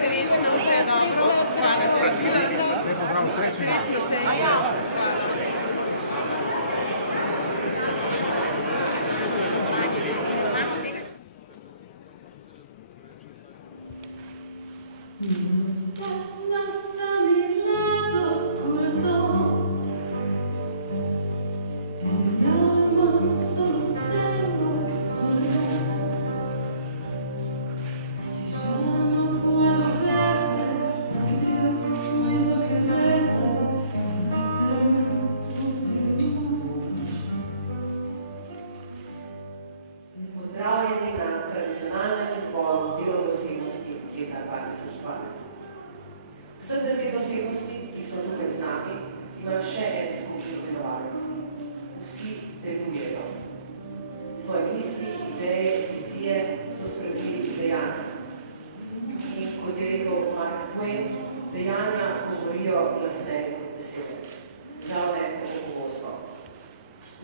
Srečno, vse dobro, hvala za vabilo. Srečno se je. Pozdravljeni na tradicionalnem izboru delovne osebnosti leta 2012. Vse 10 osebnosti, ki so tukaj z nami, imajo še en skupni imenovalec. Vsi delujejo. Svoje misli, ideje, vizije so spremenili v dejanja. In kot je rekel Mark Twain, dejanja govorijo glasneje kot besede. Žal ne tako pogosto.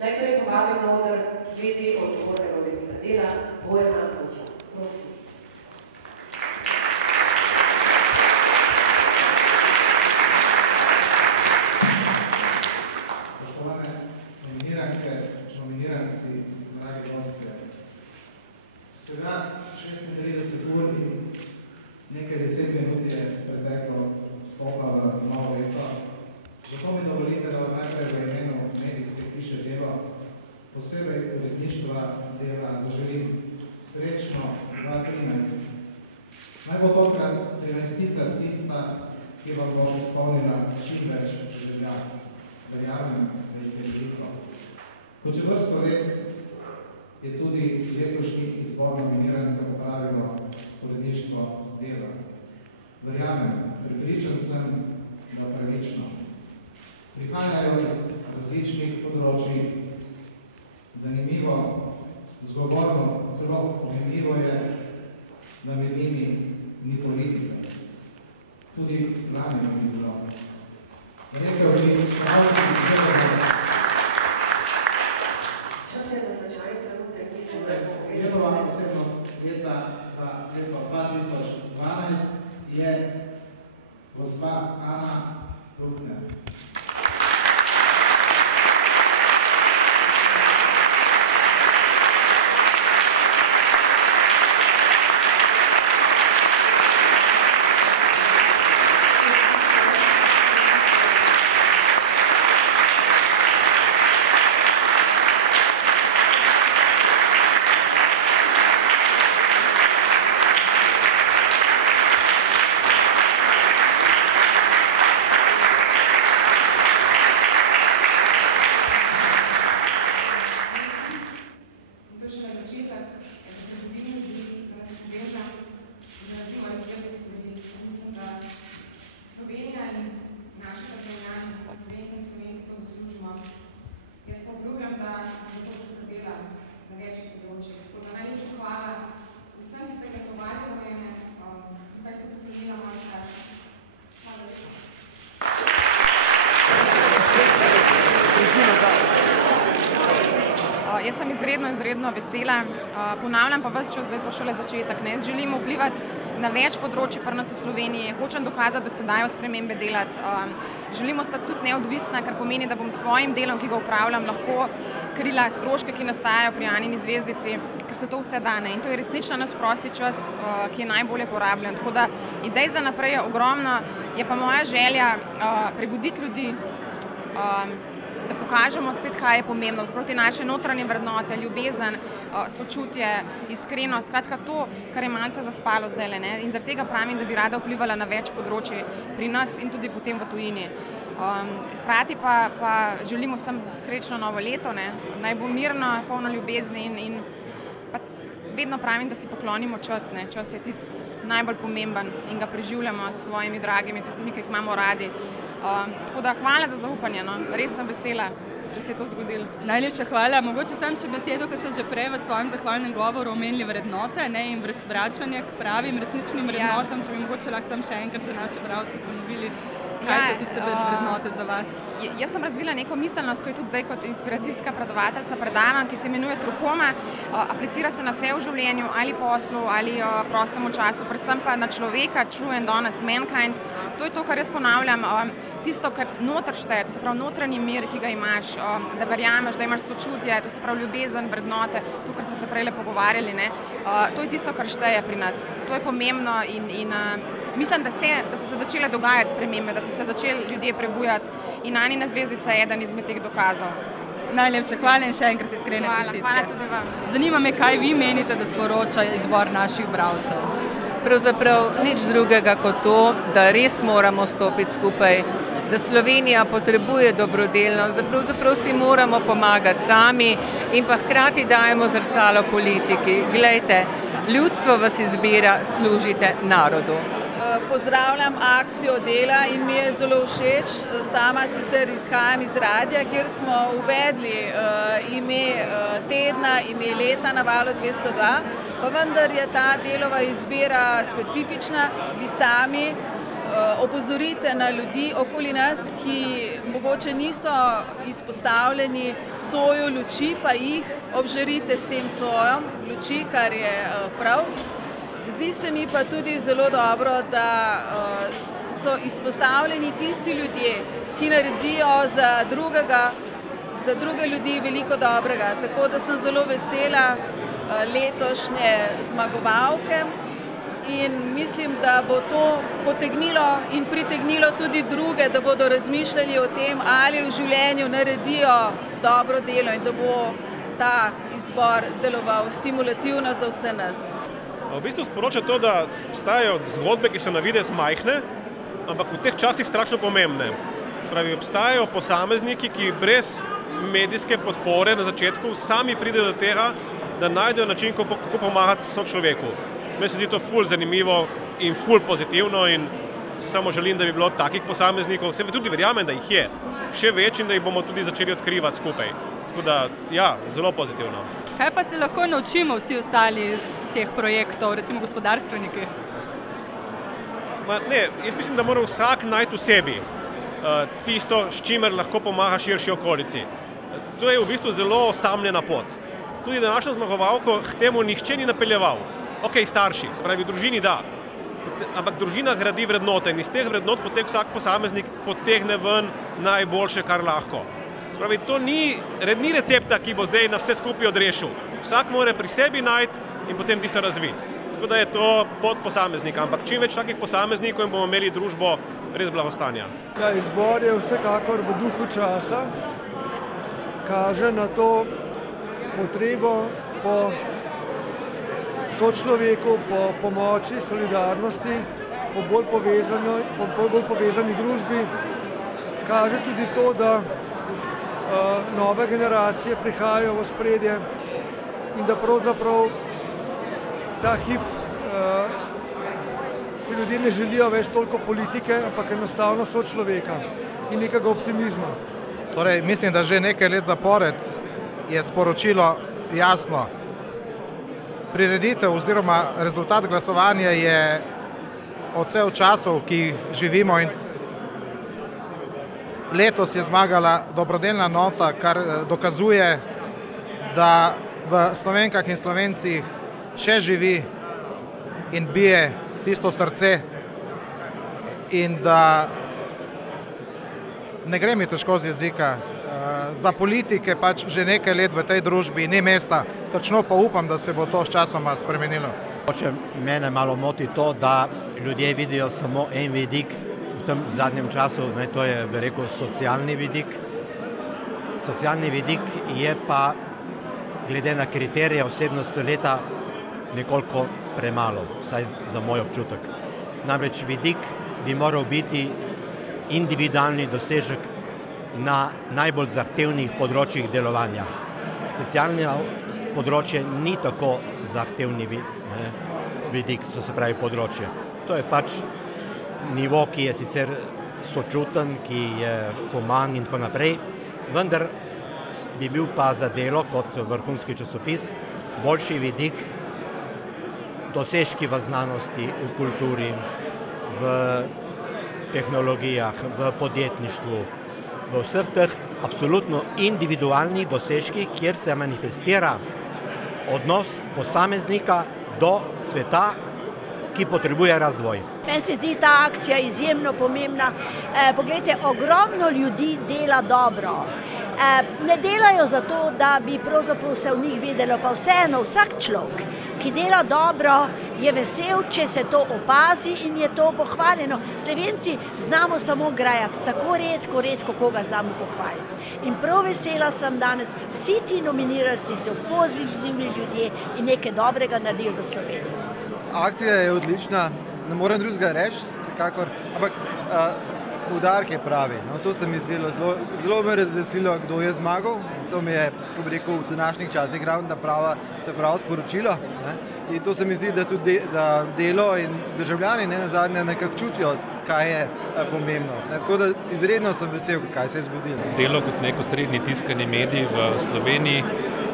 Najprej povabim na oder glede odgovornega urednika dela Bojana Koča. Prosim. Spoštovane nominiranke, nominiranci, dragi gostje. Seveda 36 ur in nekaj 10 minut je preteklo vstopa v novo leto. Zato mi dovolite, da najprej v imenu medijske hiše Delo, posebej uredništva Dela, zaželim srečno 2013. Naj bo tokrat 13-tica tista, ki vam bo izpolnila čim več želja. Verjamem, da jih je veliko. Kot že vrsto let je tudi letošnji izbor nominirancev opravilo uredništvo Dela. Verjamem, prepričan sem, da pravično. Prihajajo iz različnih področij. Zanimivo, zgovorno, celo pomembno je, da med njimi ni politika. Tudi lani ni bilo. Rekel bi, hvala sem vse. Čas je za značajni trenutek, mislim, da smo povedali. Njegova posebnost leta za leto 2012 je gospa Ana Rupner. Jaz sem izredno vesela. Ponavljam pa ves čas, da je to šele začetek. Jaz želim vplivati na več področij pri nas v Sloveniji. Hočem dokazati, da se dajo spremembe delati. Želimo ostati tudi neodvisna, kar pomeni, da bom s svojim delom, ki ga upravljam, lahko krila stroške, ki nastajajo pri Anini zvezdici, ker se to vse da. In to je resnično naš prosti čas, ki je najbolje porabljen. Tako da idej za naprej je ogromno. Je pa moja želja prebuditi ljudi, da pokažemo spet, kaj je pomembno, sproti naše notranje vrednote, ljubezen, sočutje, iskrenost, skratka to, kar je malce zaspalo zdajle. In zaradi tega pravim, da bi rada vplivala na več področij pri nas in tudi potem v tujini. Hkrati pa želimo vsem srečno novo leto, naj bo mirno, polno ljubezni in vedno pravim, da si poklonimo čas. Čas je tisti najbolj pomemben in ga preživljamo s svojimi dragimi, s tistimi, ki jih imamo radi. Tako da hvala za zaupanje, res sem vesela, da se je to zgodilo. Najlepša hvala. Mogoče sam še besedo, ki ste že prej v svojem zahvalnem govoru omenili vrednote in vračanje k pravim resničnim vrednotam, če bi mogoče lahko sam še enkrat za naše bralce ponovili, Kaj so tiste vrednote za vas? Jaz sem razvila neko miselnost, ko je tudi zdaj kot inspiracijska predavateljica predavam, ki se imenuje Truhoma. Aplicira se na vse v življenju, ali poslu, ali prostemu času, predvsem pa na človeka, true and honest mankind. To je to, kar jaz ponavljam. Tisto, kar noter šteje, to se pravi notranji mir, ki ga imaš, da verjameš, da imaš sočutje, to se pravi ljubezen, vrednote, to, kar smo se prej pogovarjali, ne? To je tisto, kar šteje pri nas. To je pomembno in mislim, da so se začele dogajati spremembe, da so se začeli ljudje prebujati in Anina zvezdica je eden izmed teh dokazov. Najlepša hvala in še enkrat iskrene čestitke. Hvala tudi vam. Zanima me, kaj vi menite, da sporoča izbor naših bralcev? Pravzaprav nič drugega kot to, da res moramo stopiti skupaj, da Slovenija potrebuje dobrodelnost, da pravzaprav si moramo pomagati sami in pa hkrati dajemo zrcalo politiki. Glejte, ljudstvo vas izbira, služite narodu. Pozdravljam akcijo Dela in mi je zelo všeč. Sama sicer izhajam iz radia, kjer smo uvedli ime tedna, ime leta na Valu 202, pa vendar je ta Delova izbira specifična. Vi sami opozorite na ljudi okoli nas, ki mogoče niso izpostavljeni soju luči, pa jih obžerite s tem sojem luči, kar je prav. Zdi se mi pa tudi zelo dobro, da so izpostavljeni tisti ljudje, ki naredijo za druge ljudi veliko dobrega. Tako da sem zelo vesela letošnje zmagovalke in mislim, da bo to potegnilo in pritegnilo tudi druge, da bodo razmišljali o tem, ali v življenju naredijo dobro delo in da bo ta izbor deloval stimulativno za vse nas. V bistvu sporoča to, da obstajajo zgodbe, ki so na videz majhne, ampak v teh časih strašno pomembne. Spravi, obstajajo posamezniki, ki brez medijske podpore na začetku sami pridejo do tega, da najdejo način, kako pomagati sočloveku. Meni se zdi to ful zanimivo in ful pozitivno in se samo želim, da bi bilo takih posameznikov, se tudi verjamem, da jih je, še več in da jih bomo tudi začeli odkrivati skupaj. Tako da, ja, zelo pozitivno. Kaj pa se lahko naučimo vsi ostali iz teh projektov, recimo gospodarstveniki? Jaz mislim, da mora vsak najti v sebi tisto, s čimer lahko pomaga širši okolici. To je v bistvu zelo osamljena pot. Tudi današnjo zmagovalko k temu nihče ni napeljeval. Ok, starši, spravi v družini da, ampak družina gradi vrednote in iz teh vrednot potem vsak posameznik potegne ven najboljše, kar lahko. Spravi, to ni recepta, ki bo zdaj na vse skupaj odrešil. Vsak mora pri sebi najti in potem tisto razviti. Tako da je to pot posameznika, ampak čim več takih posameznikov in bomo imeli družbo res blagostanja. Ja, izbor je vsekakor v duhu časa, kaže na to potrebo po sočloveku, po pomoči, solidarnosti, po bolj povezani družbi. Kaže tudi to, da nove generacije prihajajo v ospredje in da pravzaprav ta hip si ljudje ne želijo več toliko politike, ampak enostavno sočloveka in nekega optimizma. Torej, mislim, da že nekaj let zapored je sporočilo jasno. Prireditev oziroma rezultat glasovanja je odsev časov, ki jih živimo in letos je zmagala dobrodelna nota, kar dokazuje, da v Slovenkah in Slovencih še živi in bije tisto srce in da ne gre mi težko z jezika. Za politike pač že nekaj let v tej družbi ni mesta. Strašno pa upam, da se bo to s časoma spremenilo. Mene malo moti to, da ljudje vidijo samo en vidik v tem zadnjem času, to je, bi rekel, socialni vidik. Socialni vidik je pa, glede na kriterije osebnosti leta, nekoliko premalo, vsaj za moj občutek. Namreč vidik bi moral biti individualni dosežek na najbolj zahtevnih področjih delovanja. Socialno področje ni tako zahtevni vidik, to se pravi področje. To je pač nivo, ki je sicer sočuten, ki je human in tako naprej, vendar bi bil pa za Delo kot vrhunski časopis boljši vidik dosežki v znanosti, v kulturi, tehnologijah, v podjetništvu, v vseh teh absolutno individualnih dosežkih, kjer se manifestira odnos posameznika do sveta, ki potrebuje razvoj. Meni se zdi ta akcija izjemno pomembna. Poglejte, ogromno ljudi dela dobro. Ne delajo zato, da bi pravzaprav se v njih vedelo, pa vseeno vsak človek, ki dela dobro, je vesel, če se to opazi in je to pohvaljeno. Slovenci znamo samo grajati, tako redko koga znamo pohvaliti. In prav vesela sem danes, vsi ti nominiranci so pozitivni ljudje in nekaj dobrega naredijo za Slovenijo. Akcija je odlična, ne morem drugega reči, vsekakor, ampak poudarek je pravi. No, to se mi zdelo zelo me razveselilo, kdo je zmagal. To mi je, ko bi rekel, v današnjih časih to je pravo sporočilo. Ne? In to se mi zdi, da tudi delo in državljani nenazadnje nekako čutijo, kaj je pomembnost. Ne? Tako da izredno sem vesel, kaj se je zgodilo. Delo kot nek osrednji tiskani medij v Sloveniji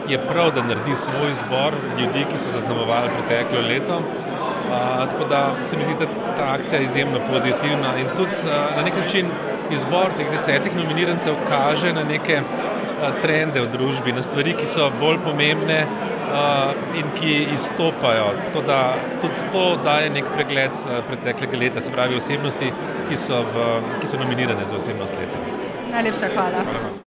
je prav, da naredi svoj izbor ljudi, ki so zaznamovali preteklo leto. Tako da se mi zdi, da ta akcija je izjemno pozitivna in tudi na nek način izbor teh 10 nominirancev kaže na neke trende v družbi, na stvari, ki so bolj pomembne in ki izstopajo. Tako da tudi to daje nek pregled preteklega leta, se pravi osebnosti, ki so nominirane za osebnost leta. Najlepša hvala.